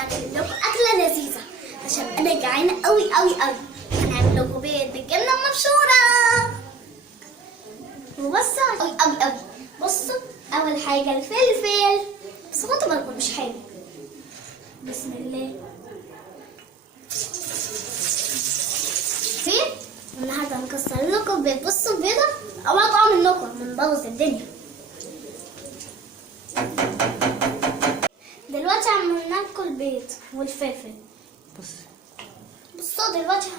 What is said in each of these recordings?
هنعمل لكم اكله لذيذه عشان انا جعانه قوي قوي قوي. هنعمل لكم بيض بالجبنه المبشوره وبصوا قوي قوي قوي. بصوا اول حاجه الفلفل، بس خدوا بالكم مش حلو. بسم الله. فين النهارده هنكسر لكم بيض. بصوا البيضه اوعى تقع منكم بنبوظ الدنيا. دلوقتي عملنا لكم البيض والفلفل. بصوا دلوقتي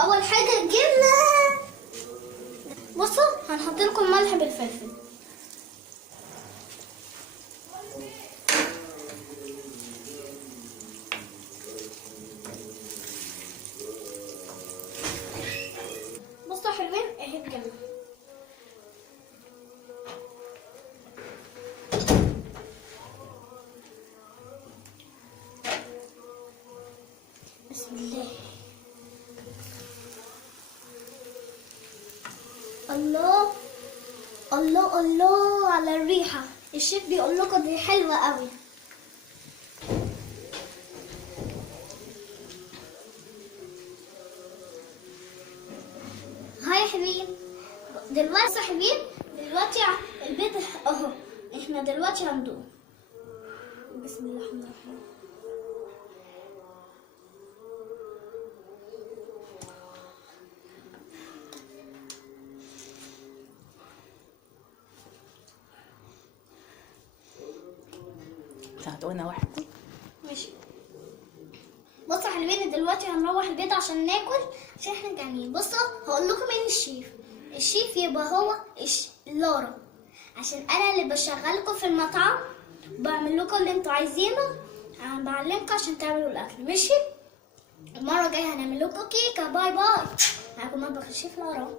اول حاجه الجبنه. بصوا هنحط لكم ملح بالفلفل. بصوا حلوين اهي الجبنه. بسم الله. الله الله الله على الريحة. الشيف بيقول لكم دي حلوة قوي. هاي يا حبيبي. دلوقتي يا حبيبي دلوقتي البيض اهو. احنا دلوقتي هندوق. بسم الله الرحمن الرحيم. هتقولنا واحد. ماشي. بصوا يا حلوين دلوقتي هنروح البيت عشان ناكل عشان احنا جعانين. بصوا هقول لكم مين الشيف. الشيف يبقى هو لارا، عشان انا اللي بشغلكم في المطعم بعمل لكم اللي انتوا عايزينه. انا بعلمكم عشان تعملوا الاكل. ماشي. المره الجايه هنعمل لكم كيكه. باي باي. معاكم مطبخ الشيف لارا.